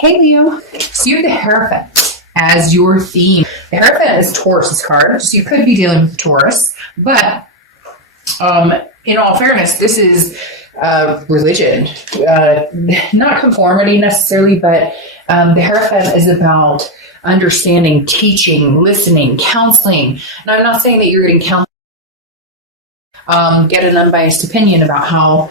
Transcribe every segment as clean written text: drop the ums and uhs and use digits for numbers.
Hey Leo, so you have the Hierophant as your theme. The Hierophant is Taurus's card, so you could be dealing with Taurus, but in all fairness, this is religion, not conformity necessarily, but the Hierophant is about understanding, teaching, listening, counseling. And I'm not saying that you're getting counseling. Get an unbiased opinion about how,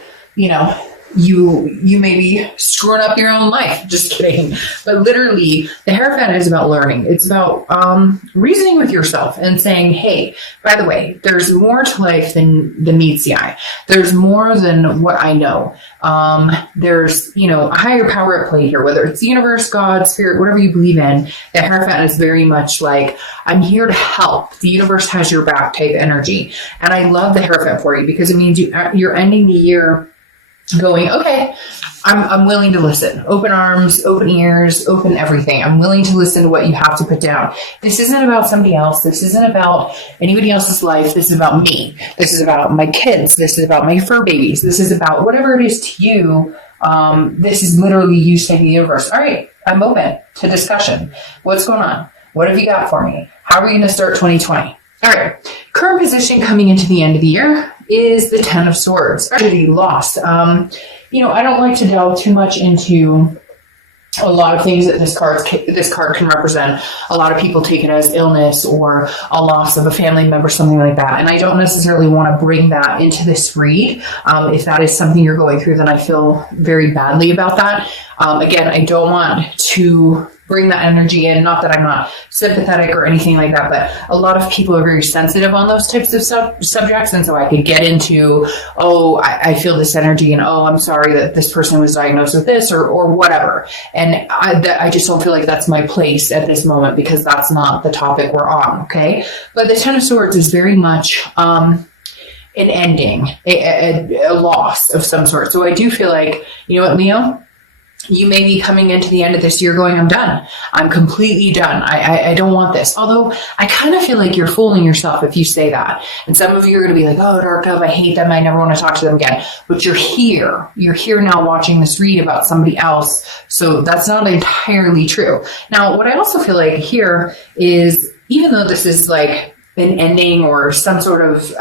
you may be screwing up your own life. Just kidding. But literally, the Hierophant is about learning. It's about reasoning with yourself and saying, hey, by the way, there's more to life than meets the eye. There's more than what I know. There's, a higher power at play here, whether it's the universe, God, spirit, whatever you believe in. The Hierophant is very much like, I'm here to help. The universe has your back type energy. And I love the Hierophant for you because it means you're ending the year going, okay, I'm willing to listen. Open arms, open ears, open everything. I'm willing to listen to what you have to put down. This isn't about somebody else. This isn't about anybody else's life. This is about me. This is about my kids. This is about my fur babies. This is about whatever it is to you. This is literally you saying to the universe, all right, I'm open to discussion. What's going on? What have you got for me? How are we going to start 2020? All right. Current position coming into the end of the year is the Ten of Swords. Actually, lost. I don't like to delve too much into a lot of things that this card can represent. A lot of people take it as illness or a loss of a family member, something like that. And I don't necessarily want to bring that into this read. If that is something you're going through, then I feel very badly about that. Again, I don't want to bring that energy in. Not that I'm not sympathetic or anything like that, but a lot of people are very sensitive on those types of subjects. And so I could get into, I feel this energy and, I'm sorry that this person was diagnosed with this or whatever. And I just don't feel like that's my place at this moment because that's not the topic we're on. Okay. But the Ten of Swords is very much, an ending, a loss of some sort. So I do feel like, you know what, Leo? You may be coming into the end of this year going, I'm done. I'm completely done. I don't want this. Although I kind of feel like you're fooling yourself if you say that. And some of you are going to be like, oh, Dark Dove, I hate them. I never want to talk to them again. But you're here. You're here now watching this read about somebody else. So that's not entirely true. Now, what I also feel like here is, even though this is like an ending or some sort of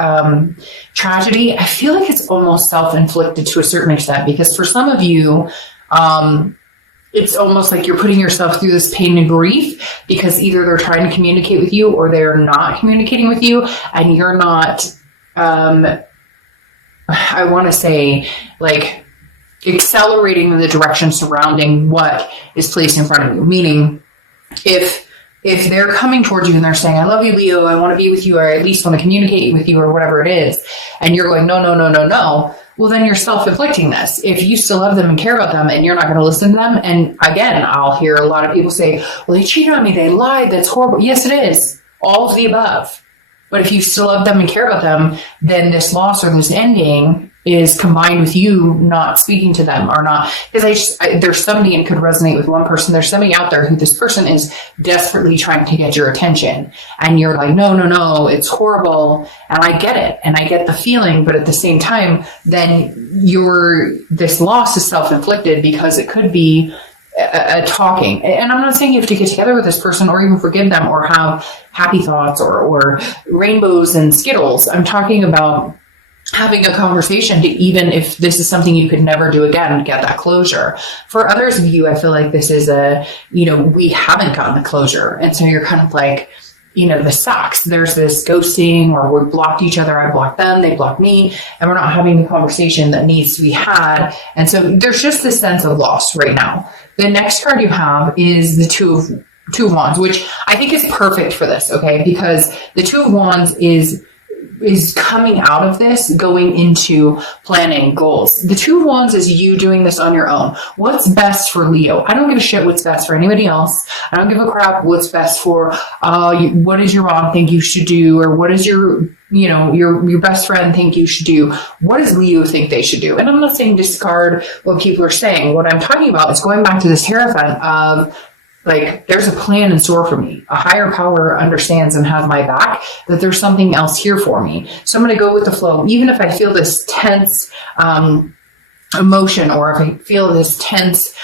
tragedy, I feel like it's almost self-inflicted to a certain extent. Because for some of you, it's almost like you're putting yourself through this pain and grief because either they're trying to communicate with you or they're not communicating with you and you're not, I want to say like accelerating in the direction surrounding what is placed in front of you. Meaning if they're coming towards you and they're saying, I love you, Leo, I want to be with you, or I at least want to communicate with you or whatever it is. And you're going, no. Well, then you're self-inflicting this. If you still love them and care about them and you're not going to listen to them. And again, I'll hear a lot of people say, well, they cheated on me. They lied. That's horrible. Yes, it is. All of the above. But if you still love them and care about them, then this loss or this ending is combined with you not speaking to them or not. Because there's somebody, and it could resonate with one person. There's somebody out there who this person is desperately trying to get your attention. And you're like, no, it's horrible. And I get it. And I get the feeling. But at the same time, then this loss is self-inflicted because it could be a talking. And I'm not saying you have to get together with this person or even forgive them or have happy thoughts or rainbows and Skittles. I'm talking about having a conversation to, even if this is something you could never do again, get that closure. For others of you, I feel like this is we haven't gotten the closure. And so you're kind of like, this sucks. There's this ghosting, or we blocked each other. I blocked them. They blocked me. And we're not having the conversation that needs to be had. And so there's just this sense of loss right now. The next card you have is the Two of Wands, which I think is perfect for this. Okay. Because the Two of Wands is coming out of this, going into planning goals. The Two of Wands is you doing this on your own. What's best for Leo? I don't give a shit what's best for anybody else. I don't give a crap what's best for, what does your mom think you should do? Or what does your best friend think you should do? What does Leo think they should do? And I'm not saying discard what people are saying. What I'm talking about is going back to this Hierophant of, like, there's a plan in store for me. A higher power understands and has my back, that there's something else here for me. So I'm going to go with the flow. Even if I feel this tense emotion, or if I feel this tense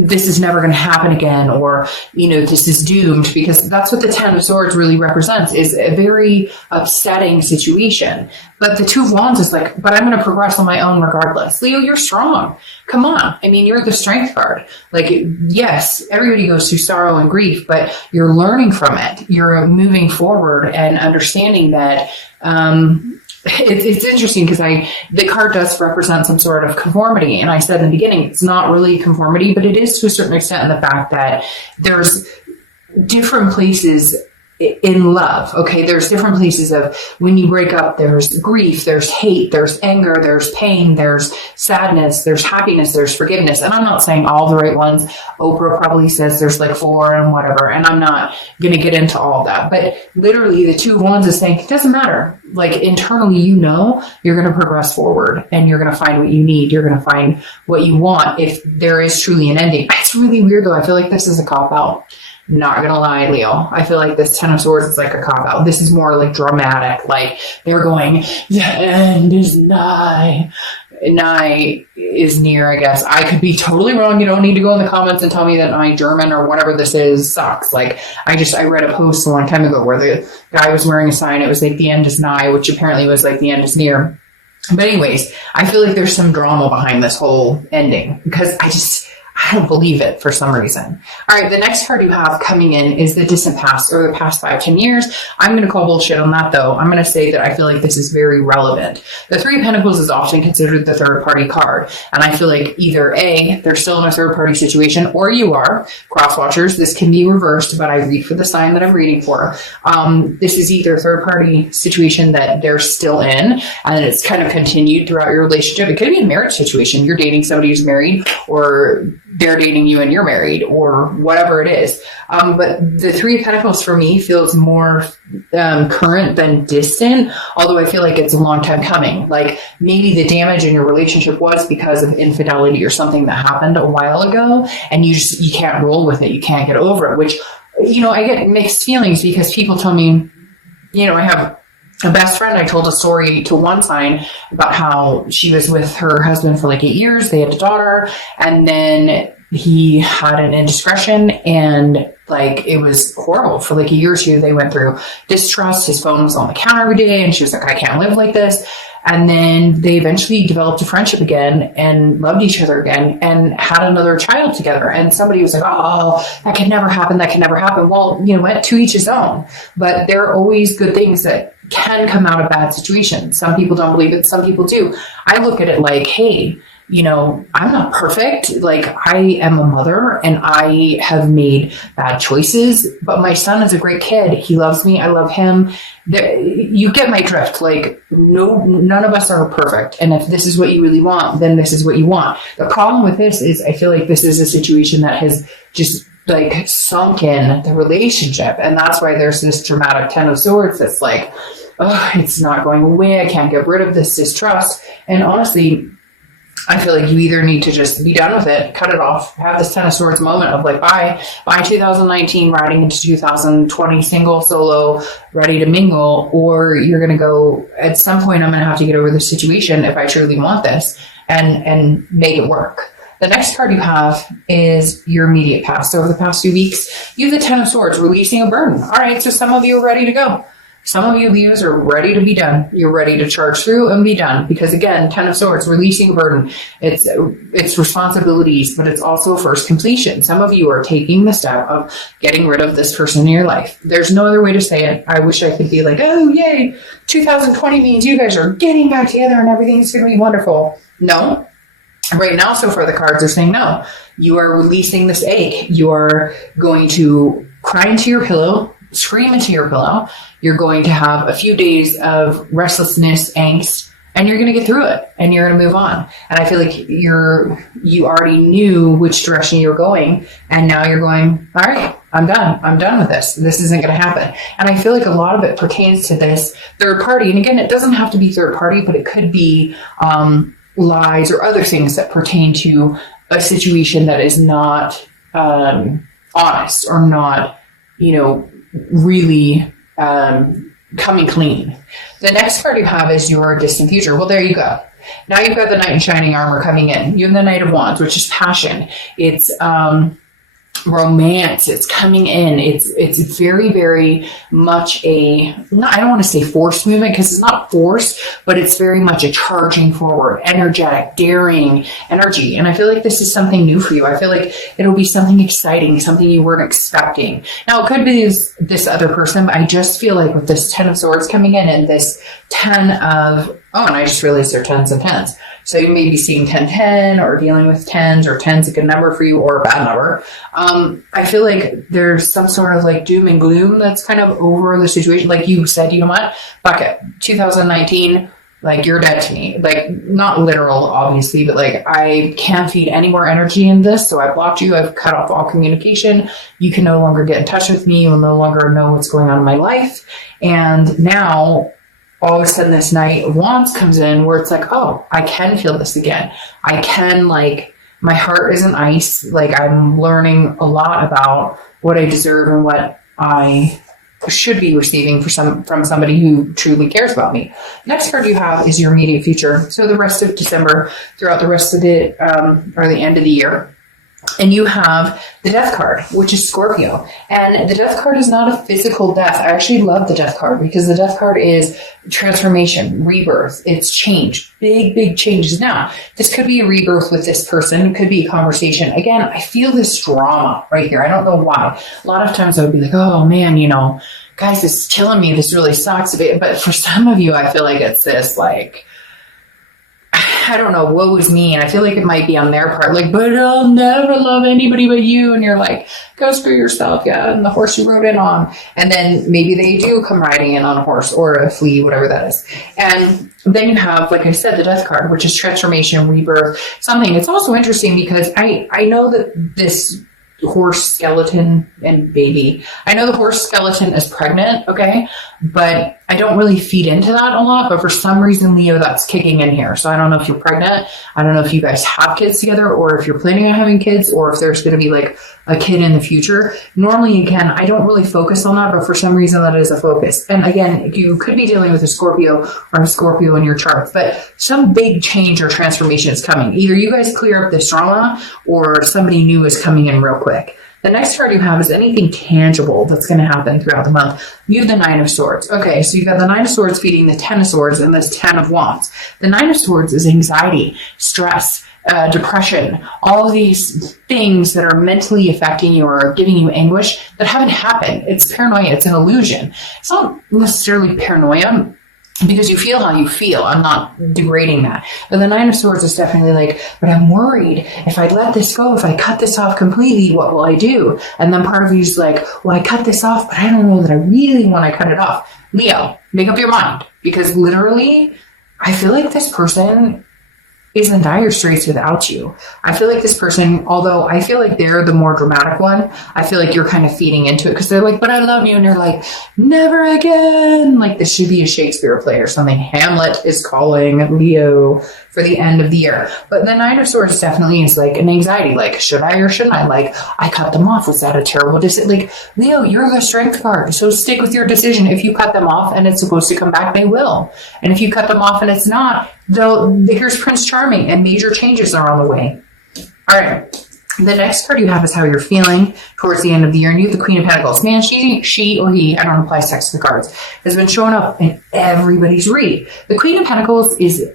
this is never going to happen again, or, this is doomed, because that's what the Ten of Swords really represents, is a very upsetting situation. But the Two of Wands is like, but I'm going to progress on my own regardless. Leo, you're strong. Come on. I mean, you're the Strength card. Like, yes, everybody goes through sorrow and grief, but you're learning from it. You're moving forward and understanding that, it's interesting because the card does represent some sort of conformity. And I said in the beginning, it's not really conformity, but it is to a certain extent in the fact that there's different places in love. Okay. There's different places of when you break up, there's grief, there's hate, there's anger, there's pain, there's sadness, there's happiness, there's forgiveness. And I'm not saying all the right ones. Oprah probably says there's like 4 and whatever. And I'm not going to get into all that, but literally the Two of Wands is saying, it doesn't matter. Like internally, you're going to progress forward and you're going to find what you need. You're going to find what you want if there is truly an ending. It's really weird though. I feel like this is a cop out. Not gonna lie, Leo. I feel like this Ten of Swords is like a cop out. This is more like dramatic. Like they're going, the end is nigh. Nigh is near, I guess. I could be totally wrong. You don't need to go in the comments and tell me that my German or whatever this is sucks. Like I read a post a long time ago where the guy was wearing a sign. It was like the end is nigh, which apparently was like the end is near. But anyways, I feel like there's some drama behind this whole ending because I don't believe it for some reason. All right, the next card you have coming in is the distant past, or the past 5-10 years. I'm going to call bullshit on that, though. I'm going to say that I feel like this is very relevant. The Three of Pentacles is often considered the third-party card, and I feel like either A, they're still in a third-party situation, or you are. Cross-watchers, this can be reversed, but I read for the sign that I'm reading for. This is either a third-party situation that they're still in, and it's kind of continued throughout your relationship. It could be a marriage situation. You're dating somebody who's married, or they're dating you and you're married, or whatever it is. But the Three of Pentacles for me feels more current than distant, although I feel like it's a long time coming. Like maybe the damage in your relationship was because of infidelity or something that happened a while ago, and you can't roll with it. You can't get over it, which, I get mixed feelings because people tell me, I have a best friend. I told a story to one sign about how she was with her husband for like 8 years. They had a daughter, and then he had an indiscretion, and like it was horrible for like a year or two. They went through distrust. His phone was on the counter every day, and she was like, I can't live like this. And then they eventually developed a friendship again and loved each other again and had another child together. And somebody was like, oh, that could never happen. That could never happen. Well, you know what? To each his own. But there are always good things that can come out of bad situations. Some people don't believe it. Some people do. I look at it like, hey, I'm not perfect. Like I am a mother and I have made bad choices, but my son is a great kid. He loves me. I love him. You get my drift. Like none of us are perfect. And if this is what you really want, then this is what you want. The problem with this is I feel like this is a situation that has just like sunk in the relationship. And that's why there's this dramatic Ten of Swords that's like, oh, it's not going away. I can't get rid of this distrust. And honestly, I feel like you either need to just be done with it, cut it off, have this Ten of Swords moment of like, bye 2019, riding into 2020, single, solo, ready to mingle, or you're going to go, at some point, I'm going to have to get over this situation if I truly want this and make it work. The next card you have is your immediate past. Over the past few weeks, you have the Ten of Swords, releasing a burden. All right, so some of you are ready to go. Some of you Leos are ready to be done. You're ready to charge through and be done. Because again, Ten of Swords, releasing a burden. It's responsibilities, but it's also first completion. Some of you are taking the step of getting rid of this person in your life. There's no other way to say it. I wish I could be like, oh, yay, 2020 means you guys are getting back together and everything's going to be wonderful. No. Right now, so far, the cards are saying no. You are releasing this ache. You are going to cry into your pillow, scream into your pillow. You're going to have a few days of restlessness, angst, and you're going to get through it and you're going to move on. And I feel like you already knew which direction you're going. And now you're going, all right, I'm done. I'm done with this. This isn't going to happen. And I feel like a lot of it pertains to this third party. And again, it doesn't have to be third party, but it could be, lies or other things that pertain to a situation that is not, honest or not, really coming clean. The next card you have is your distant future. Well, there you go. Now you've got the knight in shining armor coming in. You have the Knight of Wands, which is passion. It's romance. It's coming in. It's very, very much I don't want to say force movement, because it's not force, but it's very much a charging forward, energetic, daring energy. And I feel like this is something new for you. I feel like it'll be something exciting, something you weren't expecting. Now, it could be this other person, but I just feel like with this 10 of Swords coming in and this 10 of, and I just realized they're 10s of 10s. So you may be seeing 10-10 or dealing with 10s, or 10's a good number for you or a bad number. I feel like there's some sort of like doom and gloom that's kind of over the situation. Like you said, you know what, fuck it, 2019, like you're dead to me. Like not literal, obviously, but like I can't feed any more energy in this. So I blocked you. I've cut off all communication. You can no longer get in touch with me. You will no longer know what's going on in my life. And now all of a sudden this Knight of Wands comes in where it's like, oh, I can feel this again. I can, like, my heart isn't ice. Like I'm learning a lot about what I deserve and what I should be receiving from somebody who truly cares about me. Next card you have is your immediate future. So the rest of December, throughout the rest of it, or the end of the year. And you have the Death card, which is Scorpio. And the Death card is not a physical death. I actually love the Death card because the Death card is transformation, rebirth. It's change, big, big changes. Now, this could be a rebirth with this person. It could be a conversation. Again, I feel this drama right here. I don't know why. A lot of times I would be like, oh man, guys, this is killing me. This really sucks. But for some of you, I feel like it's this like, I don't know, woe is me. And I feel like it might be on their part, like, but I'll never love anybody but you. And you're like, go screw yourself. Yeah. And the horse you rode in on. And then maybe they do come riding in on a horse or a flea, whatever that is. And then you have, like I said, the Death card, which is transformation, rebirth, something. It's also interesting because I know that this horse skeleton and baby, I know the horse skeleton is pregnant, okay, but I don't really feed into that a lot. But for some reason, Leo, that's kicking in here. So I don't know if you're pregnant. I don't know if you guys have kids together, or if you're planning on having kids, or if there's going to be like a kid in the future. Normally, again, I don't really focus on that, but for some reason that is a focus. And again, you could be dealing with a Scorpio or a Scorpio in your chart, but some big change or transformation is coming. Either you guys clear up this drama, or somebody new is coming in real quick. The next card you have is anything tangible that's going to happen throughout the month. You have the Nine of Swords. Okay, so you've got the Nine of Swords feeding the 10 of Swords and this 10 of Wands. The Nine of Swords is anxiety, stress, depression, all of these things that are mentally affecting you or giving you anguish that haven't happened. It's paranoia. It's an illusion. It's not necessarily paranoia, because you feel how you feel. I'm not degrading that. But the Nine of Swords is definitely like, but I'm worried if I let this go, if I cut this off completely, what will I do? And then part of you is like, well, I cut this off, but I don't know that I really want to cut it off. Leo, make up your mind, because literally, I feel like this person is in dire straits without you. I feel like this person, although I feel like they're the more dramatic one, I feel like you're kind of feeding into it because they're like, but I love you. And you're like, never again. Like this should be a Shakespeare play or something. Hamlet is calling Leo for the end of the year. But the Nine of Swords definitely is like an anxiety. Like, should I or shouldn't I? Like, I cut them off. Was that a terrible decision? Like, Leo, you're the Strength card. So stick with your decision. If you cut them off and it's supposed to come back, they will. And if you cut them off and it's not, here's Prince Charming and major changes are on the way. All right. The next card you have is how you're feeling towards the end of the year. And you have the Queen of Pentacles. Man, she or he, I don't apply sex to the cards, has been showing up in everybody's read. The Queen of Pentacles is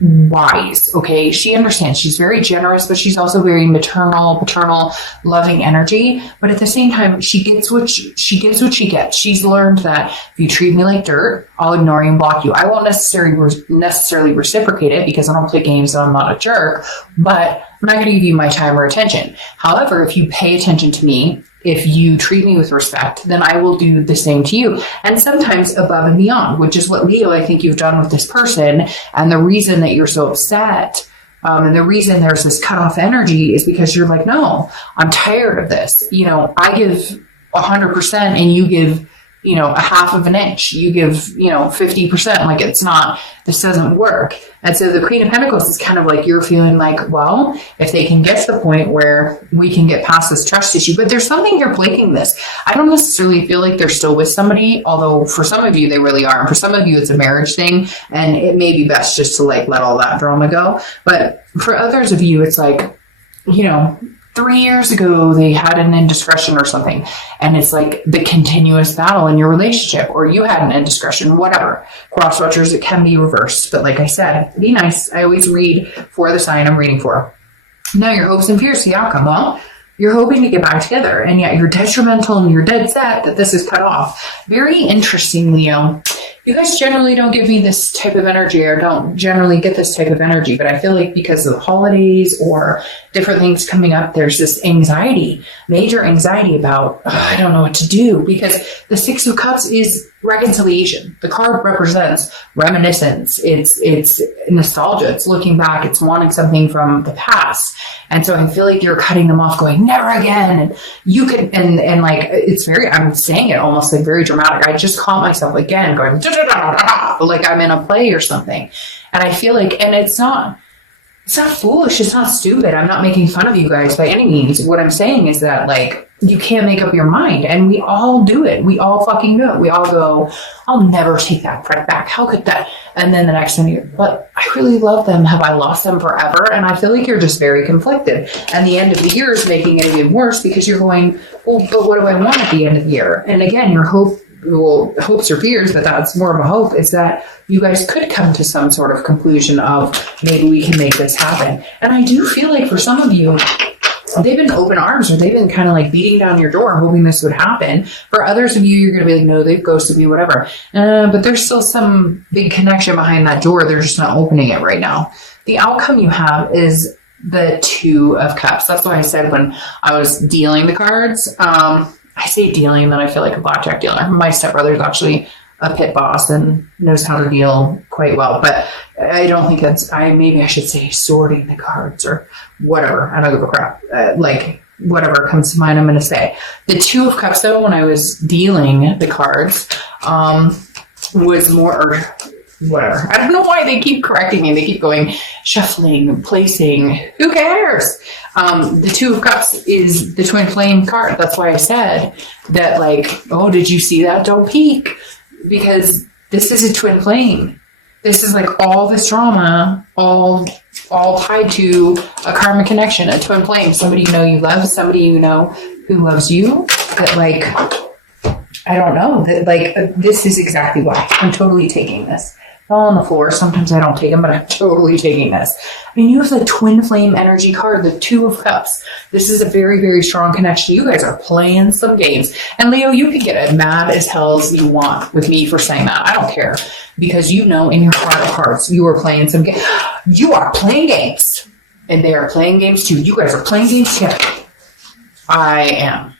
wise, okay? She understands. She's very generous, but she's also very maternal, paternal, loving energy. But at the same time, she gives what she gets. She's learned that if you treat me like dirt, I'll ignore you and block you. I won't necessarily reciprocate it because I don't play games and I'm not a jerk, but I'm not going to give you my time or attention. However, if you pay attention to me, if you treat me with respect, then I will do the same to you. And sometimes above and beyond, which is what, Leo, I think you've done with this person. And the reason that you're so upset, and the reason there's this cutoff energy is because you're like, no, I'm tired of this. You know, I give 100% and you give a half of an inch. You give, 50%. Like, it's not, this doesn't work. And so the Queen of Pentacles is kind of like, you're feeling like, well, if they can get to the point where we can get past this trust issue, but there's something here breaking this. I don't necessarily feel like they're still with somebody, although for some of you, they really are. And for some of you, it's a marriage thing, and it may be best just to like let all that drama go. But for others of you, it's like, 3 years ago, they had an indiscretion or something. And it's like the continuous battle in your relationship, or you had an indiscretion, whatever. Cross-watchers, it can be reversed. But like I said, be nice. I always read for the sign I'm reading for. Now, your hopes and fears, the outcome. Well, you're hoping to get back together, and yet you're detrimental and you're dead set that this is cut off. Very interesting, Leo. You guys generally don't give me this type of energy, or don't generally get this type of energy, but I feel like because of the holidays or different things coming up, there's this anxiety, major anxiety about, I don't know what to do, because the Six of Cups is reconciliation. The card represents reminiscence. It's nostalgia. It's looking back. It's wanting something from the past. And so I feel like you're cutting them off, going, never again. And you could, and like, it's very, I'm saying it almost like very dramatic. I just caught myself again going, like I'm in a play or something. And I feel like, and it's not foolish. It's not stupid. I'm not making fun of you guys by any means. What I'm saying is that, like, you can't make up your mind, and we all do it. We all fucking do it. We all go, I'll never take that friend back. How could that? And then the next thing you're, but I really love them. Have I lost them forever? And I feel like you're just very conflicted. And the end of the year is making it even worse, because you're going, well, but what do I want at the end of the year? And again, your hopes or fears, but that's more of a hope, is that you guys could come to some sort of conclusion of, maybe we can make this happen. And I do feel like for some of you, they've been open arms, or they've been kind of like beating down your door hoping this would happen. For others of you, you're going to be like, no, they've ghosted me, whatever. But there's still some big connection behind that door. They're just not opening it right now. The outcome you have is the Two of Cups. That's why I said when I was dealing the cards, I say dealing, and then I feel like a blackjack dealer. My stepbrother's actually a pit boss and knows how to deal quite well, but I don't think maybe I should say sorting the cards or whatever. I don't give a crap. Like, whatever comes to mind, I'm going to say. The Two of Cups, though, when I was dealing the cards, was more, or whatever. I don't know why they keep correcting me. They keep going, shuffling, placing. Who cares? The Two of Cups is the twin flame card. That's why I said that, like, oh, did you see that? Don't peek. Because this is a twin flame. This is like all this drama, all tied to a karmic connection, a twin flame. Somebody you know you love, somebody you know who loves you. That, like, I don't know. That, like, this is exactly why I'm totally taking this. All on the floor. Sometimes I don't take them, but I'm totally taking this. I mean, you have the twin flame energy card, the Two of Cups. This is a very, very strong connection. You guys are playing some games. And Leo, you can get as mad as hell as you want with me for saying that. I don't care. Because you know in your heart of hearts, you are playing some games. You are playing games. And they are playing games too. You guys are playing games together. I am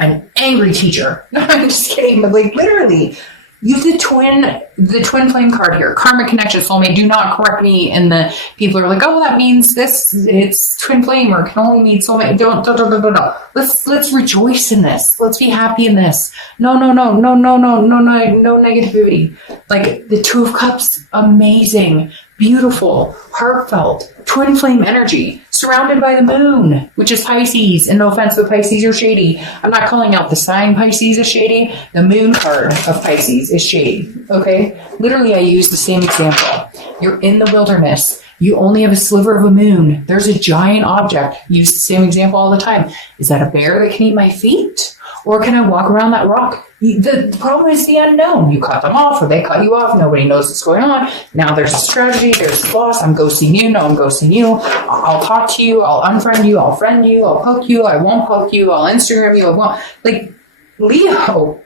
an angry teacher. No, I'm just kidding. But, like, literally, you have the twin flame card here. Karmic connection, soulmate. Do not correct me. And the people are like, oh, that means this, it's twin flame, or can only mean soulmate. Don't. Let's rejoice in this. Let's be happy in this. No negativity. Like, the Two of Cups, amazing, beautiful, heartfelt, twin flame energy, surrounded by the moon, which is Pisces. And no offense, but Pisces are shady. I'm not calling out the sign Pisces is shady. The moon card of Pisces is shady. Okay? Literally, I use the same example. You're in the wilderness. You only have a sliver of a moon. There's a giant object. Use the same example all the time. Is that a bear that can eat my feet? Or can I walk around that rock? The problem is the unknown. You cut them off, or they cut you off. Nobody knows what's going on. Now there's a strategy. There's a loss. I'm ghosting you. No, I'm ghosting you. I'll talk to you. I'll unfriend you. I'll friend you. I'll poke you. I won't poke you. I'll Instagram you. I won't. Like, Leo,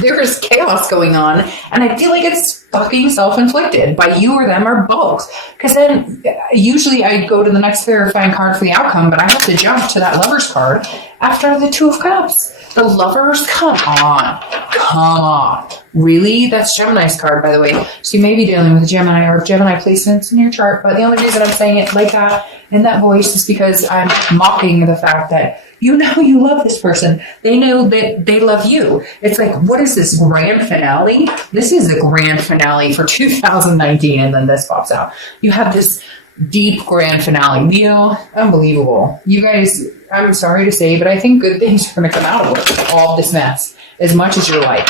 there is chaos going on, and I feel like it's fucking self-inflicted by you or them or both. Because then usually I go to the next clarifying card for the outcome, but I have to jump to that Lover's card after the Two of Cups. The Lovers, come on. Really? That's Gemini's card, by the way. So you may be dealing with a Gemini or Gemini placements in your chart, but the only reason I'm saying it like that in that voice is because I'm mocking the fact that You know you love this person. They know that they love you. It's like, what is this grand finale? This is a grand finale for 2019, and then this pops out. You have this deep grand finale. Leo, unbelievable. You guys, I'm sorry to say, but I think good things are going to come out of all this mess. As much as you're like,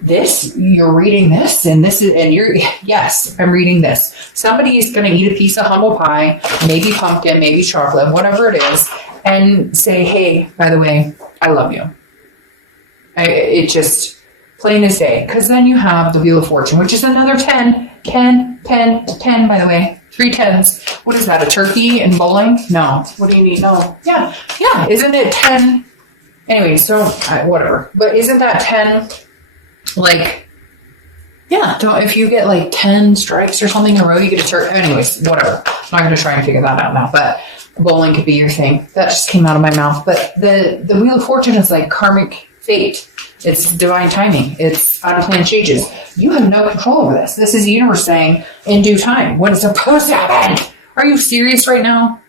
this, you're reading this, and this is, and you're, yes, I'm reading this. Somebody's going to eat a piece of humble pie, maybe pumpkin, maybe chocolate, whatever it is, and say, hey, by the way, I love you. It just, plain as day. Because then you have the Wheel of Fortune, which is another 10, 10, 10, 10, by the way. 3 10s. What is that, a turkey in bowling? No. What do you need? No. Yeah. Isn't it 10? Anyway, so whatever. But isn't that 10? Like, yeah. Don't, if you get like 10 strikes or something in a row, you get a turkey. Anyways, whatever. I'm not going to try and figure that out now. But bowling could be your thing. That just came out of my mouth. But the Wheel of Fortune is like karmic fate. It's divine timing. It's unplanned changes. You have no control over this. This is the universe saying, in due time, what is supposed to happen? Are you serious right now?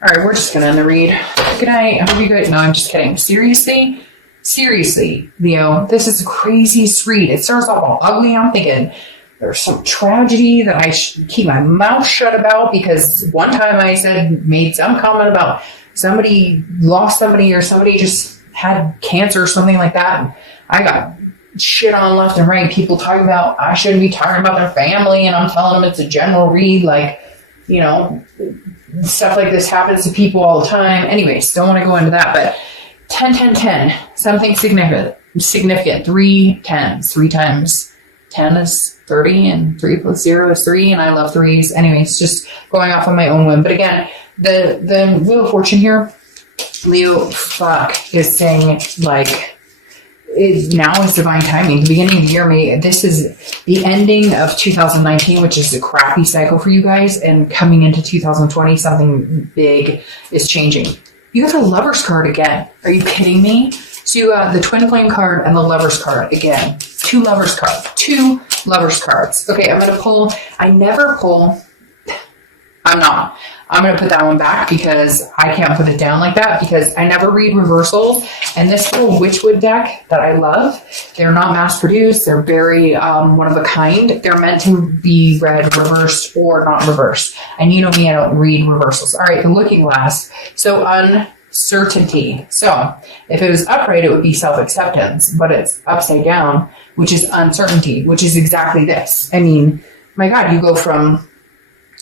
All right, we're just going to end the read. Good night. I hope you guys... No, I'm just kidding. Seriously, Leo, this is the craziest read. It starts off all ugly. I'm thinking there's some tragedy that I should keep my mouth shut about, because one time I made some comment about somebody lost somebody, or somebody just had cancer or something like that. And I got shit on left and right. People talking about I shouldn't be talking about their family, and I'm telling them it's a general read. Like, you know, stuff like this happens to people all the time. Anyways, don't want to go into that, but 10, 10, 10, something significant. 3 10s. 3 times 10 is 30, and 3 plus 0 is 3, and I love 3s. Anyways, just going off on my own whim. But again, the Wheel of Fortune here, Leo, is saying, like, now is divine timing. The beginning of the year, this is the ending of 2019, which is a crappy cycle for you guys, and coming into 2020, something big is changing. You got the Lover's card again. Are you kidding me? So you got the Twin Flame card and the Lover's card again. 2 Lover's cards. 2 Lover's cards. Okay, I'm going to pull. I never pull. I'm not. I'm going to put that one back because I can't put it down like that, because I never read reversals. And this little Witchwood deck that I love, they're not mass produced. They're very one of a kind. They're meant to be read reversed or not reversed. And you know me, I don't read reversals. All right, the Looking Glass. So uncertainty. So if it was upright, it would be self-acceptance, but it's upside down, which is uncertainty, which is exactly this. I mean, my God, you go from,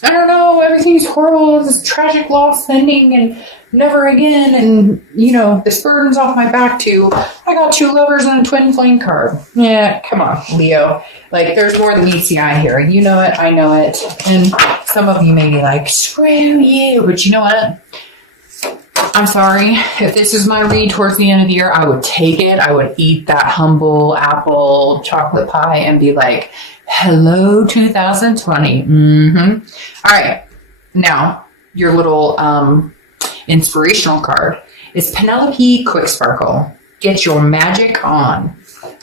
I don't know, everything's horrible, this tragic loss ending, and never again, and, you know, this burden's off my back, to, I got 2 Lovers and a Twin Flame card. Yeah, come on, Leo. Like, there's more than meets the eye here. You know it, I know it, and some of you may be like, screw you, but you know what? I'm sorry. If this is my read towards the end of the year, I would take it. I would eat that humble apple chocolate pie and be like, hello, 2020. All right. Now, your little inspirational card is Penelope Quick Sparkle. Get your magic on.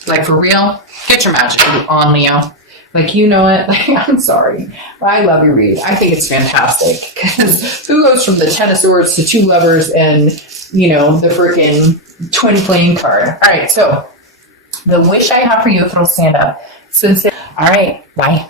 Like, for real, get your magic on, Leo. Like, you know it. Like, I'm sorry. I love your read. I think it's fantastic. Because who goes from the 10 of Swords to 2 Lovers and, you know, the freaking Twin Flame card? All right. So the wish I have for you, if it'll stand up. All right. Bye.